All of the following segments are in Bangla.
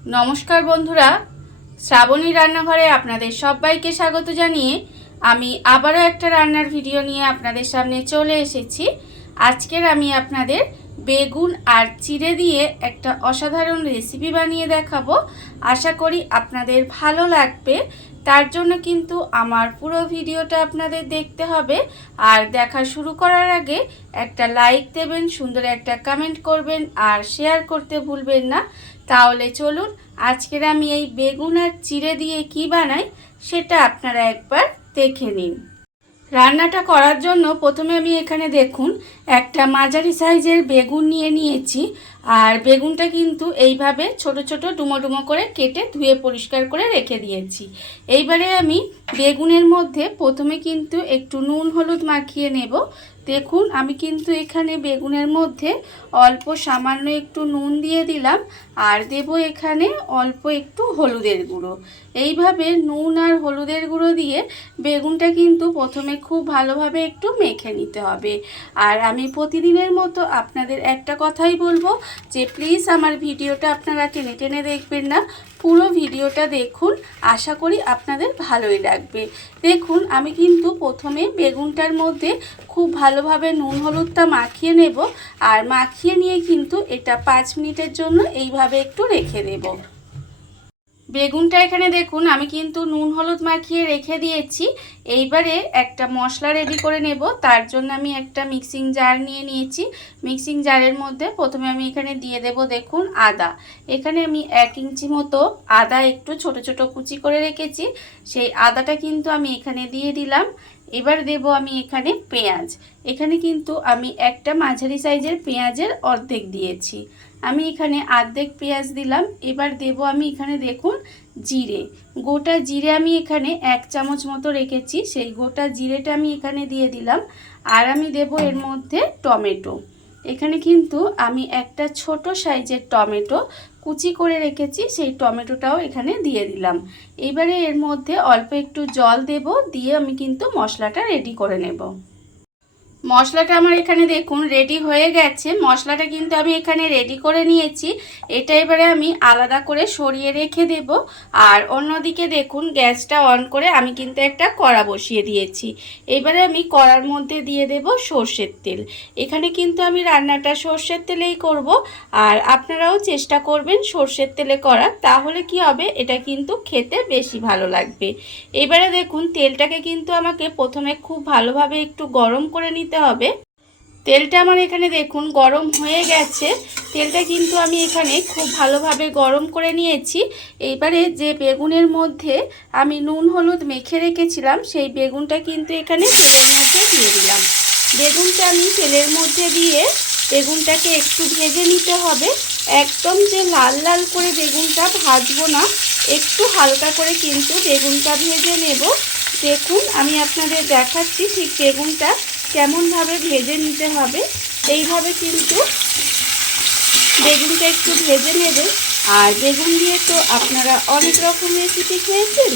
নমস্কার বন্ধুরা, শ্রাবণী রান্নাঘরে আপনাদের সবাইকে স্বাগত জানিয়ে আমি আবারও একটা রান্নার ভিডিও নিয়ে আপনাদের সামনে চলে এসেছি। আজকের আমি আপনাদের বেগুন আর চিড়ে দিয়ে একটা অসাধারণ রেসিপি বানিয়ে দেখাবো। আশা করি আপনাদের ভালো লাগবে। তার জন্য কিন্তু আমার পুরো ভিডিওটা আপনাদের দেখতে হবে। আর দেখা শুরু করার আগে একটা লাইক দেবেন, সুন্দর একটা কমেন্ট করবেন আর শেয়ার করতে ভুলবেন না। তাহলে চলুন আজকের আমি এই বেগুন আর চিড়ে দিয়ে কি বানাই সেটা আপনারা একবার দেখে নিন। রান্নাটা করার জন্য প্রথমে আমি এখানে দেখুন একটা মাঝারি সাইজের বেগুন নিয়ে নিয়েছি। আর বেগুনটা কিন্তু এইভাবে ছোট ছোট ডুমো ডুমো করে কেটে ধুয়ে পরিষ্কার করে রেখে দিয়েছি। এইবারে আমি বেগুনের মধ্যে প্রথমে কিন্তু একটু নুন হলুদ মাখিয়ে নেব। দেখুন, আমি কিন্তু এখানে বেগুনের মধ্যে অল্প সামান্য একটু নুন দিয়ে দিলাম আর দেব এখানে অল্প একটু হলুদের গুঁড়ো। এইভাবে নুন আর হলুদের গুঁড়ো দিয়ে বেগুনটা কিন্তু প্রথমে খুব ভালোভাবে একটু মেখে নিতে হবে। আর আমি প্রতিদিনের মতো আপনাদের একটা কথাই বলব যে প্লিজ আমার ভিডিওটা আপনারা টেনে টেনে দেখবেন না, পুরো ভিডিওটা দেখুন, আশা করি আপনাদের ভালোই লাগবে। দেখুন, আমি কিন্তু প্রথমে বেগুনটার মধ্যে খুব ভালোভাবে নুন হলুদটা মাখিয়ে নেব, আর মাখিয়ে নিয়ে কিন্তু এটা পাঁচ মিনিটের জন্য এইভাবে একটু রেখে দেবো। বেগুনটা এখানে দেখুন, আমি কিন্তু নুন, হলুদ মাখিয়ে রেখে দিয়েছি। এইবারে একটা মশলা রেডি করে নেব, তার জন্য আমি একটা মিক্সিং জার নিয়ে নিয়েছি। মিক্সিং জারের মধ্যে প্রথমে আমি এখানে দিয়ে দেব দেখুন আদা। এখানে আমি এক ইঞ্চি মতো আদা একটু ছোট ছোট কুচি করে রেখেছি। সেই আদাটা কিন্তু আমি এখানে দিয়ে দিলাম। এবার দেব আমি এখানে পেঁয়াজ। এখানে কিন্তু আমি একটা মাঝারি সাইজের পেঁয়াজের অর্ধেক দিয়েছি। আমি এখানে অর্ধেক পেঁয়াজ দিলাম। এবার দেব আমি এখানে দেখুন জিরে। গোটা জিরে আমি এখানে এক চামচ মতো রেখেছি। সেই গোটা জিরেটা আমি এখানে দিয়ে দিলাম। আর আমি দেব এর মধ্যে টমেটো। এখানে কিন্তু আমি একটা ছোট সাইজের টমেটো কুচি করে রেখেছি, সেই টমেটোটাও এখানে দিয়ে দিলাম। এবারে এর মধ্যে অল্প একটু জল দেব, দিয়ে আমি কিন্তু মশলাটা রেডি করে নেব। মশলাটা আমার এখানে দেখুন রেডি হয়ে গেছে। মশলাটা কিন্তু আমি এখানে রেডি করে নিয়েছি। এটা এবারে আমি আলাদা করে সরিয়ে রেখে দেব। আর অন্যদিকে দেখুন, গ্যাসটা অন করে আমি কিন্তু একটা কড়া বসিয়ে দিয়েছি। এবারে আমি কড়ার মধ্যে দিয়ে দেব সর্ষের তেল। এখানে কিন্তু আমি রান্নাটা সর্ষের তেলেই করব। আর আপনারাও চেষ্টা করবেন সর্ষের তেলে করা তাহলে কি হবে? এটা কিন্তু খেতে বেশি ভালো লাগবে। এবারে দেখুন, তেলটাকে কিন্তু আমাকে প্রথমে খুব ভালোভাবে একটু গরম করে নিতে হবে। তেলটা আমার এখানে দেখুন গরম হয়ে গেছে। তেলটা কিন্তু আমি এখানে খুব ভালোভাবে গরম করে নিয়েছি। এইবারে যে বেগুনের মধ্যে আমি নুন, হলুদ মেখে রেখেছিলাম, সেই বেগুনটা কিন্তু এখানে তেলের মধ্যে দিয়ে দিলাম। বেগুনটা আমি তেলের মধ্যে দিয়ে বেগুনটাকে একটু ভেজে নিতে হবে। একদম যে লাল লাল করে বেগুনটা ভাজবো না, একটু হালকা করে কিন্তু বেগুনটা ভেজে নেব। দেখুন, আমি আপনাদের দেখাচ্ছি ঠিক বেগুনটা কেমনভাবে ভেজে নিতে হবে এইভাবে কিন্তু বেগুনটা একটু ভেজে নেবে। আর বেগুন দিয়ে তো আপনারা অনেক রকম রেসিপি খেয়েছেন।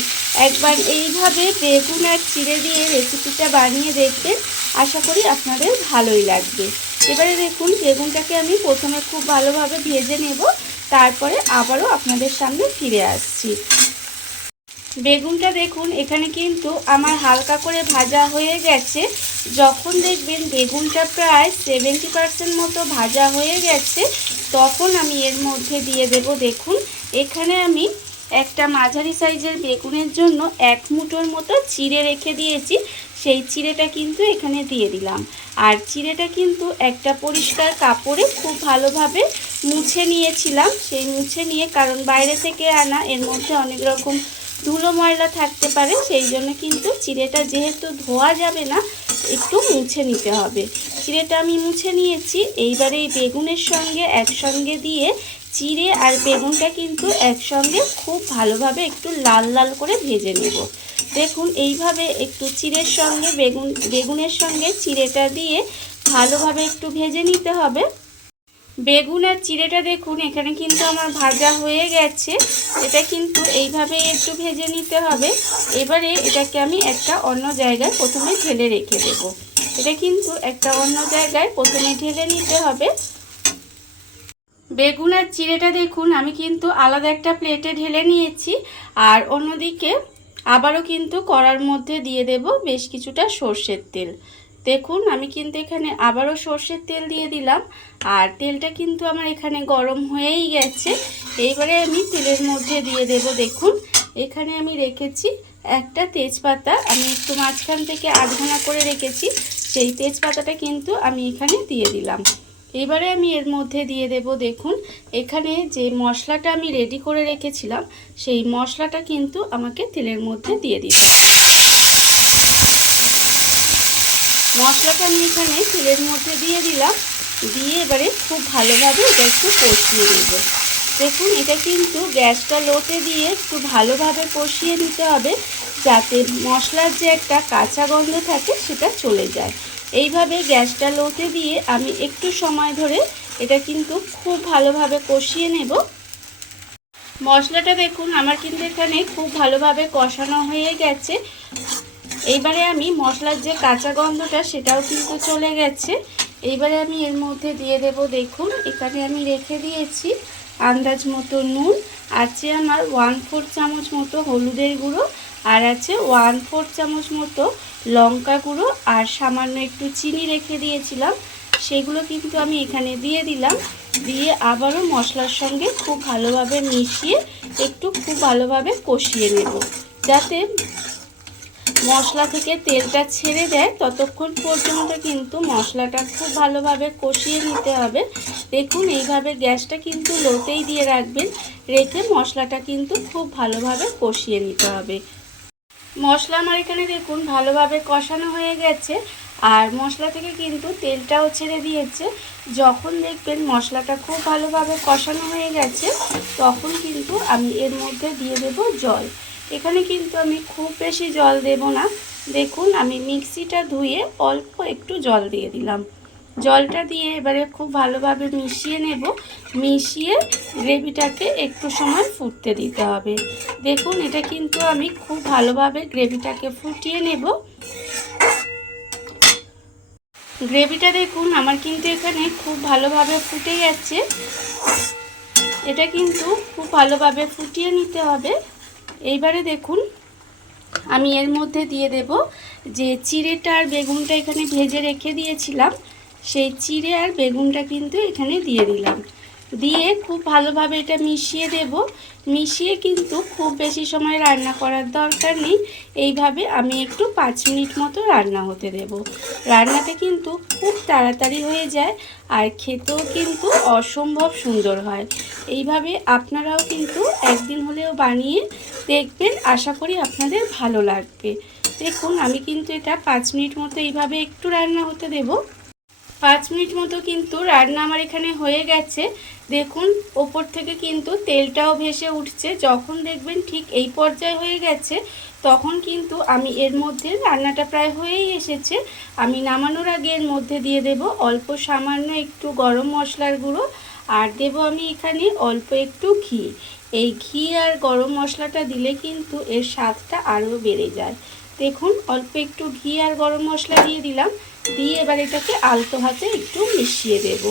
একবার এইভাবে বেগুন আর চিড়ে দিয়ে রেসিপিটা বানিয়ে দেখবেন। আশা করি আপনাদের ভালোই লাগবে। এবারে দেখুন, বেগুনটাকে আমি প্রথমে খুব ভালোভাবে ভেজে নেব। তারপরে আবারও আপনাদের সামনে ফিরে আসছি। বেগুনটা দেখুন, এখানে কিন্তু আমার হালকা করে ভাজা হয়ে গেছে। যখন দেখবেন বেগুনটা প্রায় সেভেন্টি পার্সেন্ট মতো ভাজা হয়ে গেছে, তখন আমি এর মধ্যে দিয়ে দেব। দেখুন, এখানে আমি একটা মাঝারি সাইজের বেগুনের জন্য এক মুঠোর মতো চিড়ে রেখে দিয়েছি। সেই চিড়েটা কিন্তু এখানে দিয়ে দিলাম। আর চিড়েটা কিন্তু একটা পরিষ্কার কাপড়ে খুব ভালোভাবে মুছে নিয়েছিলাম। সেই মুছে নিয়ে, কারণ বাইরে থেকে আনা, এর মধ্যে অনেক রকম ধুলো ময়লা থাকতে পারে, সেই জন্য কিন্তু চিড়েটা যেহেতু ধোয়া যাবে না, একটু মুছে নিতে হবে। চিড়েটা আমি মুছে নিয়েছি, এইবারে এই বেগুনের সঙ্গে একসঙ্গে দিয়ে চিড়ে আর বেগুনটা কিন্তু একসঙ্গে খুব ভালোভাবে একটু লাল লাল করে ভেজে নেব। দেখুন, এইভাবে একটু চিড়ের সঙ্গে বেগুন, বেগুনের সঙ্গে চিড়েটা দিয়ে ভালোভাবে একটু ভেজে নিতে হবে। বেগুন আর চিড়েটা দেখুন, এখানে কিন্তু আমার ভাজা হয়ে গেছে। এটা কিন্তু এইভাবে একটু ভেজে নিতে হবে। এবারে এটাকে আমি একটা অন্য জায়গায় প্রথমে ঢেলে রেখে দেব। এটা কিন্তু একটা অন্য জায়গায় প্রথমে ঢেলে নিতে হবে। বেগুন আর চিড়েটা দেখুন, আমি কিন্তু আলাদা একটা প্লেটে ঢেলে নিয়েছি। আর অন্যদিকে আবারও কিন্তু কড়ার মধ্যে দিয়ে দেব বেশ কিছুটা সর্ষের তেল। দেখুন, আমি কিন্তু এখানে আবারও সর্ষের তেল দিয়ে দিলাম। আর তেলটা কিন্তু আমার এখানে গরম হয়েই গেছে। এইবারে আমি তেলের মধ্যে দিয়ে দেব, দেখুন। এখানে আমি রেখেছি একটা তেজপাতা। আমি একটু মাঝখান থেকে আধখানা করে রেখেছি। সেই তেজপাতাটা কিন্তু আমি এখানে দিয়ে দিলাম। এবারে আমি এর মধ্যে দিয়ে দেব, দেখুন। এখানে যে মশলাটা আমি রেডি করে রেখেছিলাম, সেই মশলাটা কিন্তু আমাকে তেলের মধ্যে দিয়ে দিতে মশলাটা আমি এখানে তেলের মধ্যে দিয়ে দিলাম। দিয়ে এবারে খুব ভালোভাবে এটা একটু কষিয়ে নেব। দেখুন, এটা কিন্তু গ্যাসটা লোতে দিয়ে একটু ভালোভাবে কষিয়ে নিতে হবে যাতে মশলার যে একটা কাঁচা গন্ধ থাকে সেটা চলে যায়। এইভাবে গ্যাসটা লোতে দিয়ে আমি একটু সময় ধরে এটা কিন্তু খুব ভালোভাবে কষিয়ে নেব। মশলাটা দেখুন, আমার কিন্তু এখানে খুব ভালোভাবে কষানো হয়ে গেছে। এইবারে আমি মশলার যে কাঁচা গন্ধটা সেটাও কিন্তু চলে গেছে। এইবারে আমি এর মধ্যে দিয়ে দেব দেখুন, এখানে আমি রেখে দিয়েছি আন্দাজ মতো নুন, আছে আমার ওয়ান ফোর চামচ মতো হলুদের গুঁড়ো, আর আছে ওয়ান ফোর চামচ মতো লঙ্কা গুঁড়ো, আর সামান্য একটু চিনি রেখে দিয়েছিলাম। সেগুলো কিন্তু আমি এখানে দিয়ে দিলাম। দিয়ে আবারও মশলার সঙ্গে খুব ভালোভাবে মিশিয়ে একটু খুব ভালোভাবে কষিয়ে নেব। যাতে মশলা থেকে তেলটা ছেড়ে দেয়, ততক্ষণ পর্যন্ত কিন্তু মশলাটা খুব ভালোভাবে কষিয়ে নিতে হবে। দেখুন, এইভাবে গ্যাসটা কিন্তু লোতেই দিয়ে রাখবেন, রেখে মশলাটা কিন্তু খুব ভালোভাবে কষিয়ে নিতে হবে। মশলা আমার এখানে দেখুন ভালোভাবে কষানো হয়ে গেছে, আর মশলা থেকে কিন্তু তেলটাও ছেড়ে দিয়েছে। যখন দেখবেন মশলাটা খুব ভালোভাবে কষানো হয়ে গেছে, তখন কিন্তু আমি এর মধ্যে দিয়ে দেব জল। এখানে কিন্তু আমি খুব বেশি জল দেব না। দেখুন, আমি মিক্সিটা ধুয়ে অল্প একটু জল দিয়ে দিলাম। জলটা দিয়ে এবারে খুব ভালোভাবে মিশিয়ে নেব। মিশিয়ে গ্রেভিটাকে একটু সময় ফুটতে দিতে হবে। দেখুন, এটা কিন্তু আমি খুব ভালোভাবে গ্রেভিটাকে ফুটিয়ে নেব। গ্রেভিটা দেখুন, আমার কিন্তু এখানে খুব ভালোভাবে ফুটে যাচ্ছে। এটা কিন্তু খুব ভালোভাবে ফুটিয়ে নিতে হবে। এইবারে দেখুন, আমি এর মধ্যে দিয়ে দেব যে চিড়েটা আর বেগুনটা এখানে ভেজে রেখে দিয়েছিলাম, সেই চিড়ে আর বেগুনটা কিন্তু এখানে দিয়ে দিলাম। দিয়ে খুব ভালোভাবে এটা মিশিয়ে দেব। মিশিয়ে কিন্তু খুব বেশি সময় রান্না করার দরকার নেই। এইভাবে আমি একটু পাঁচ মিনিট মতো রান্না হতে দেব। রান্নাটা কিন্তু খুব তাড়াতাড়ি হয়ে যায় আর খেতেও কিন্তু অসম্ভব সুন্দর হয়। এইভাবে আপনারাও কিন্তু একদিন হলেও বানিয়ে দেখবেন, আশা করি আপনাদের ভালো লাগবে। দেখুন, আমি কিন্তু এটা পাঁচ মিনিট মতো এইভাবে একটু রান্না হতে দেবো। পাঁচ মিনিট মতো কিন্তু রান্না আমার এখানে হয়ে গেছে। দেখুন, ওপর থেকে কিন্তু তেলটাও ভেসে উঠছে। যখন দেখবেন ঠিক এই পর্যায়ে হয়ে গেছে, তখন কিন্তু আমি এর মধ্যে রান্নাটা প্রায় হয়েই এসেছে। আমি নামানোর আগে এর মধ্যে দিয়ে দেব অল্প সামান্য একটু গরম মশলার গুঁড়ো আর দেব আমি এখানে অল্প একটু ঘি। এই ঘি আর গরম মশলাটা দিলে কিন্তু এর স্বাদটা আরও বেড়ে যায়। দেখুন, অল্প একটু ঘি আর গরম মশলা দিয়ে দিলাম। দিয়ে এবার এটাকে আলতো হাতে একটু মিশিয়ে দেব।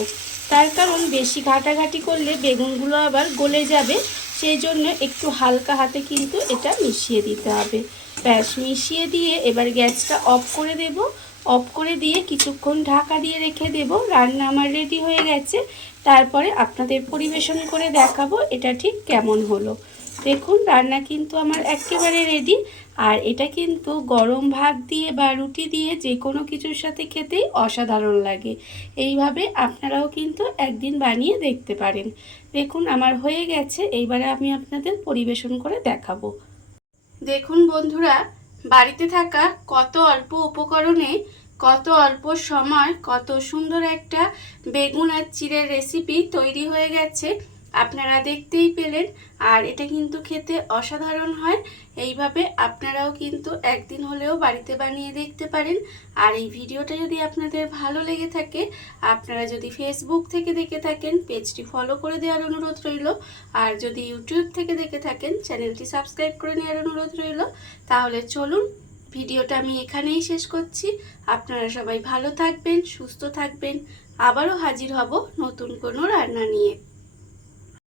তার কারণ বেশি ঘাটাঘাটি করলে বেগুনগুলো আবার গলে যাবে। সেই জন্য একটু হালকা হাতে কিন্তু এটা মিশিয়ে দিতে হবে। ব্যাস, মিশিয়ে দিয়ে এবার গ্যাসটা অফ করে দেব। অফ করে দিয়ে কিছুক্ষণ ঢাকা দিয়ে রেখে দেব। রান্না আমার রেডি হয়ে গেছে। তারপরে আপনাদের পরিবেশন করে দেখাবো এটা ঠিক কেমন হলো। দেখুন, রান্না কিন্তু আমার একেবারে রেডি আর এটা কিন্তু গরম ভাত দিয়ে বা রুটি দিয়ে যে কোনো কিছুর সাথে খেতেই অসাধারণ লাগে। এইভাবে আপনারাও কিন্তু একদিন বানিয়ে দেখতে পারেন। দেখুন, আমার হয়ে গেছে। এইবারে আমি আপনাদের পরিবেশন করে দেখাবো। দেখুন বন্ধুরা বাড়িতে থাকা কত অল্প উপকরণে, কত অল্প সময়, কত সুন্দর একটা বেগুন আর চিড়ের রেসিপি তৈরি হয়ে গেছে। আপনারা দেখতেই পেলেন। আর এটা কিন্তু খেতে অসাধারণ হয়। এইভাবে আপনারাও কিন্তু একদিন হলেও বাড়িতে বানিয়ে দেখতে পারেন। আর এই ভিডিওটা যদি আপনাদের ভালো লেগে থাকে, আপনারা যদি ফেসবুক থেকে দেখে থাকেন, পেজটি ফলো করে দেওয়ার অনুরোধ রইল। আর যদি ইউটিউব থেকে দেখে থাকেন, চ্যানেলটি সাবস্ক্রাইব করে নেওয়ার অনুরোধ রইল। তাহলে চলুন, ভিডিওটা আমি এখানেই শেষ করছি। আপনারা সবাই ভালো থাকবেন, সুস্থ থাকবেন। আবারও হাজির হব নতুন কোনো রান্না নিয়ে।